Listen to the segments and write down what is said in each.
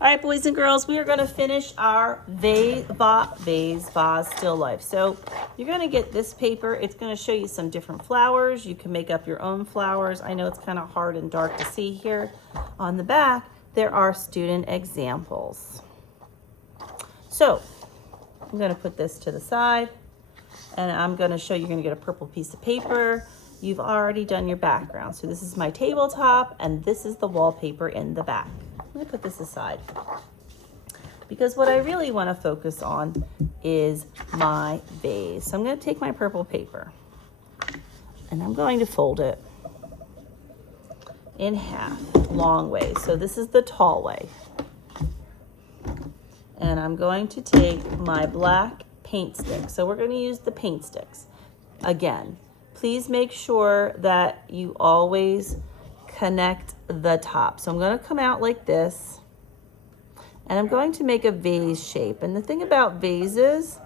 All right, boys and girls, we are going to finish our vase still life. So you're going to get this paper. It's going to show you some different flowers. You can make up your own flowers. I know it's kind of hard and dark to see here. On the back, there are student examples. So I'm going to put this to the side, and I'm going to show you. You're going to get a purple piece of paper. You've already done your background. So this is my tabletop, and this is the wallpaper in the back. I'm gonna put this aside because what I really want to focus on is my vase. So I'm going to take my purple paper and I'm going to fold it in half, long way. So this is the tall way. And I'm going to take my black paint stick. So we're going to use the paint sticks. Again, please make sure that you always connect the top. So I'm going to come out like this, and I'm going to make a vase shape. And the thing about vases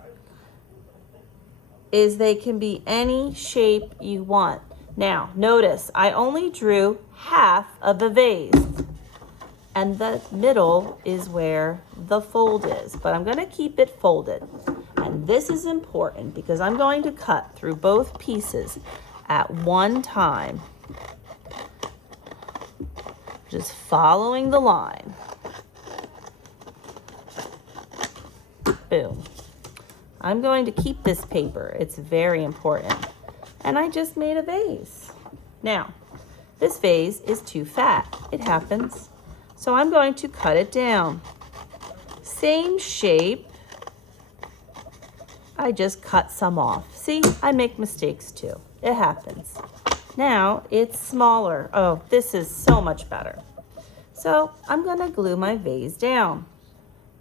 is they can be any shape you want. Now, notice I only drew half of the vase, and the middle is where the fold is, but I'm going to keep it folded. And this is important because I'm going to cut through both pieces at one time. Just following the line. Boom. I'm going to keep this paper. It's very important. And I just made a vase. Now, this vase is too fat. It happens. So I'm going to cut it down. Same shape. I just cut some off. See, I make mistakes too. It happens. Now it's smaller. Oh, this is so much better. So I'm going to glue my vase down.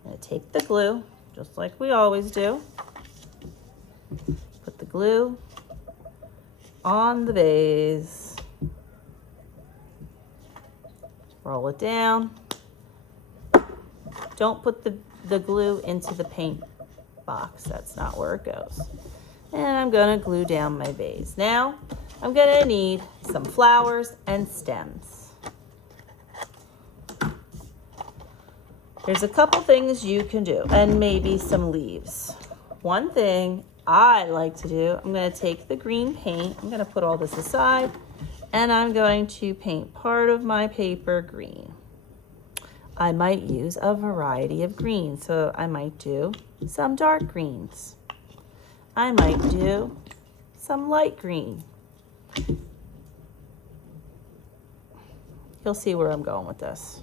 I'm going to take the glue, just like we always do. Put the glue on the vase. Roll it down. Don't put the glue into the paint box. That's not where it goes. And I'm going to glue down my vase. Now, I'm going to need some flowers and stems. There's a couple things you can do, and maybe some leaves. One thing I like to do, I'm going to take the green paint. I'm going to put all this aside, and I'm going to paint part of my paper green. I might use a variety of greens, so I might do some dark greens. I might do some light green. You'll see where I'm going with this.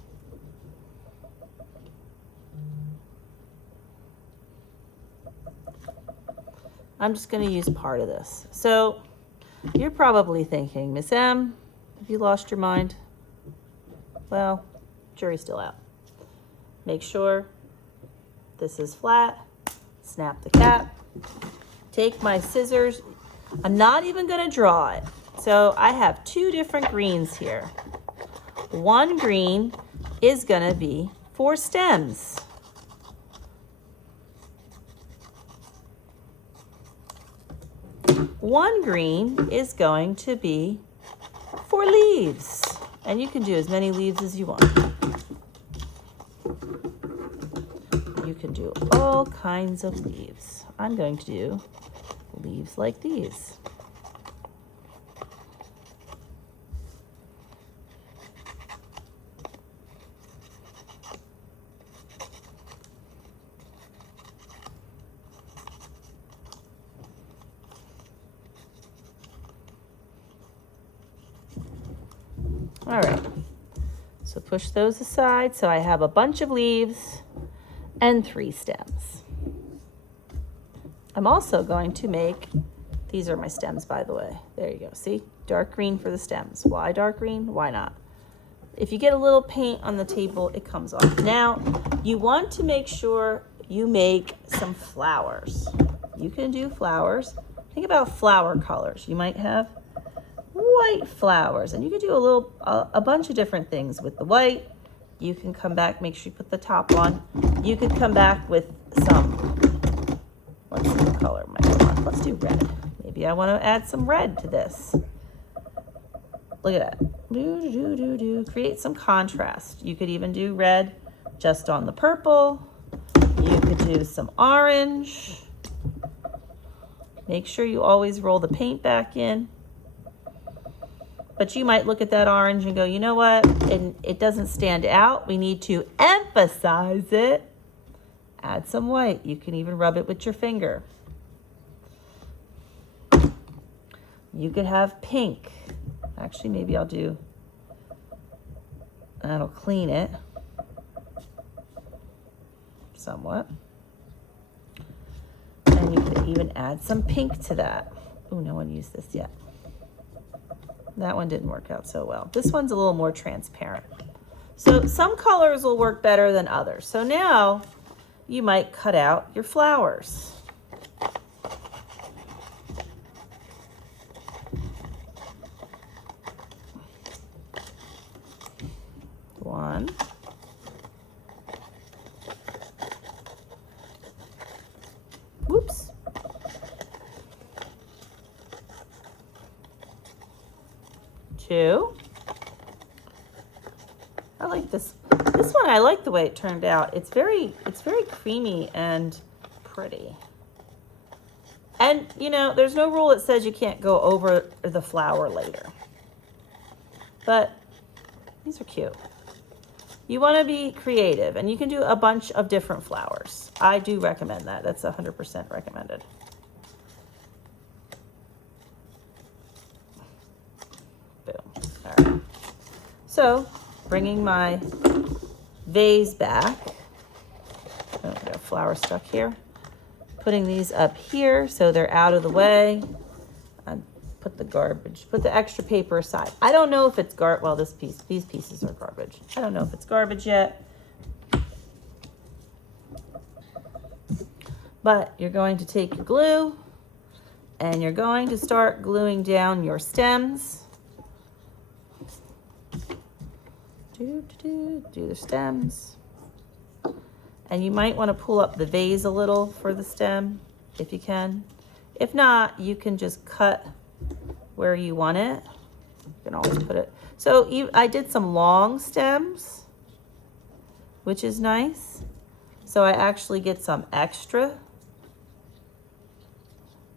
I'm just going to use part of this. So you're probably thinking, Miss M, have you lost your mind? Well, jury's still out. Make sure this is flat. Snap the cap. Take my scissors. I'm not even going to draw it. So I have two different greens here. One green is going to be for stems. One green is going to be for leaves. And you can do as many leaves as you want. You can do all kinds of leaves. I'm going to do leaves like these. All right, so push those aside. So I have a bunch of leaves and 3 stems. I'm also going to make, these are my stems, by the way. There you go. See, dark green for the stems. Why dark green? Why not? If you get a little paint on the table, it comes off. Now, you want to make sure you make some flowers. You can do flowers. Think about flower colors. You might have white flowers, and you can do a bunch of different things with the white. You can come back, make sure you put the top on. You could come back with some, let's see what color might go on. Let's do red. Maybe I want to add some red to this. Look at that. Create some contrast. You could even do red just on the purple. You could do some orange. Make sure you always roll the paint back in. But you might look at that orange and go, you know what? It doesn't stand out. We need to emphasize it. Add some white. You can even rub it with your finger. You could have pink. Actually, maybe I'll do, that'll clean it somewhat. And you could even add some pink to that. Oh, no one used this yet. That one didn't work out so well. This one's a little more transparent. So some colors will work better than others. So now you might cut out your flowers. One. Whoops. Two. I like this. This one, I like the way it turned out. It's very creamy and pretty. And, you know, there's no rule that says you can't go over the flower later. But these are cute. You want to be creative, and you can do a bunch of different flowers. I do recommend that. That's 100% recommended. Boom. All right. So, bringing my vase back. Oh, I got a flower stuck here. Putting these up here so they're out of the way. Put the garbage, put the extra paper aside. I don't know if it's well, these pieces are garbage. I don't know if it's garbage yet. But you're going to take your glue and you're going to start gluing down your stems. Do the stems. And you might want to pull up the vase a little for the stem if you can. If not, you can just cut where you want it. You can always put it. So I did some long stems, which is nice. So I actually get some extra.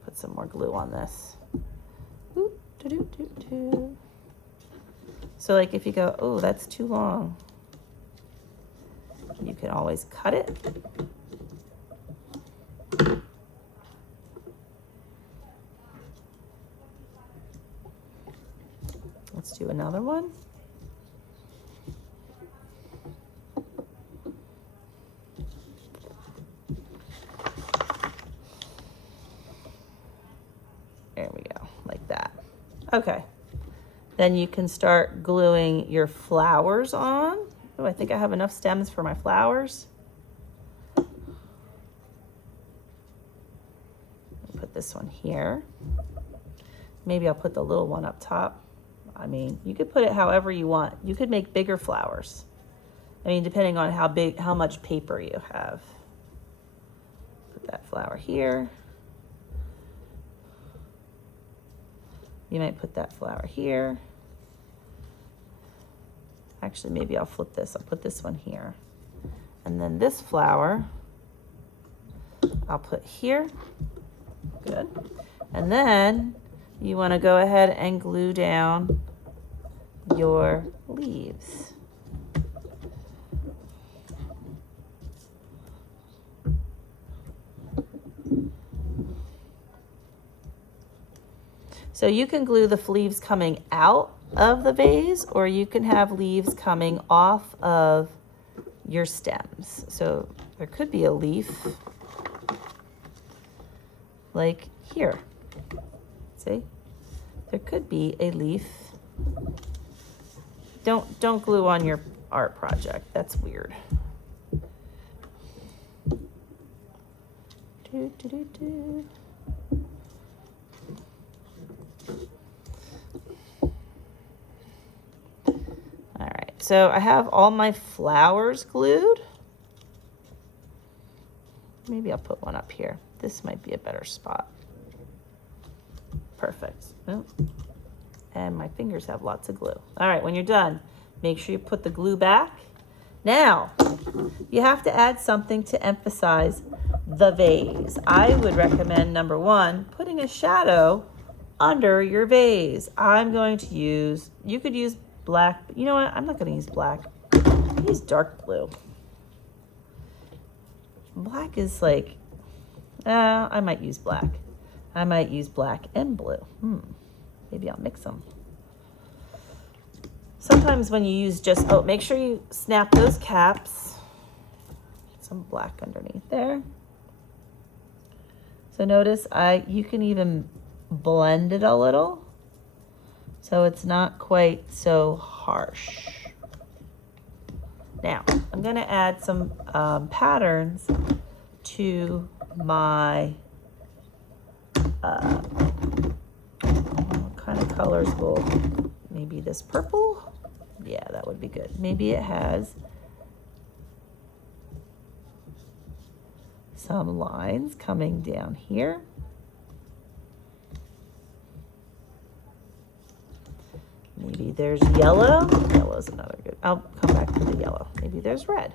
Put some more glue on this. So like if you go, oh, that's too long, you can always cut it. Let's do another one. There we go, like that. Okay. Then you can start gluing your flowers on. Oh, I think I have enough stems for my flowers. Put this one here. Maybe I'll put the little one up top. I mean, you could put it however you want. You could make bigger flowers. I mean, depending on how much paper you have. Put that flower here. You might put that flower here. Actually, maybe I'll flip this. I'll put this one here. And then this flower, I'll put here. Good. And then you want to go ahead and glue down your leaves. So you can glue the leaves coming out of the vase, or you can have leaves coming off of your stems. So there could be a leaf like here. See? There could be a leaf. Don't glue on your art project. That's weird. All right, so I have all my flowers glued. Maybe I'll put one up here. This might be a better spot. Perfect. Oh. And my fingers have lots of glue. All right, when you're done, make sure you put the glue back Now, you have to add something to emphasize the vase. I would recommend, number one, putting a shadow under your vase. I'm going to use, you could use black, but you know what? I'm not going to use black. Use dark blue. Black is like, I might use black. I might use black and blue. Maybe I'll mix them. Sometimes when you use just, make sure you snap those caps. Get some black underneath there. So notice you can even blend it a little so it's not quite so harsh. Now, I'm going to add some patterns to my, what kind of colors will, maybe this purple? Yeah, that would be good. Maybe it has some lines coming down here. Maybe there's yellow. Yellow's another good. I'll come back to the yellow. Maybe there's red.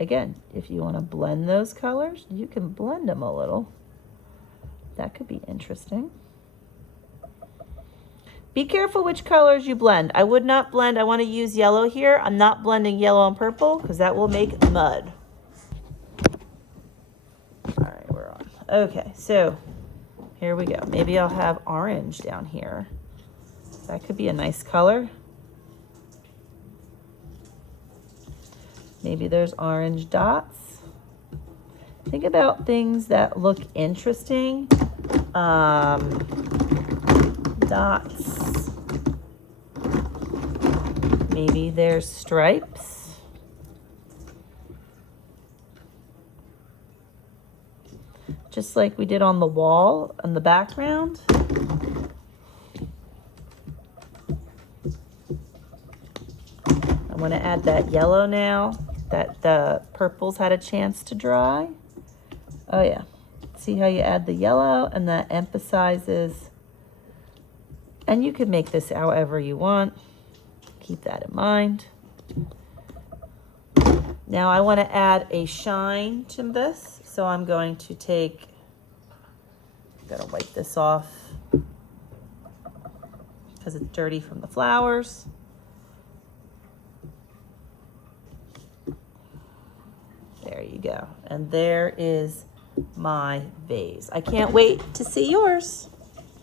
Again, if you want to blend those colors, you can blend them a little. That could be interesting. Be careful which colors you blend. I would not blend. I want to use yellow here. I'm not blending yellow and purple because that will make mud. All right, we're on. Okay, so here we go. Maybe I'll have orange down here. That could be a nice color. Maybe there's orange dots. Think about things that look interesting. Dots. Maybe there's stripes. Just like we did on the wall in the background. I want to add that yellow now that the purples had a chance to dry. Oh yeah, see how you add the yellow and that emphasizes, and you can make this however you want. Keep that in mind. Now I want to add a shine to this, so I'm going to take, gotta wipe this off because it's dirty from the flowers. There you go. And there is my vase. I can't wait to see yours.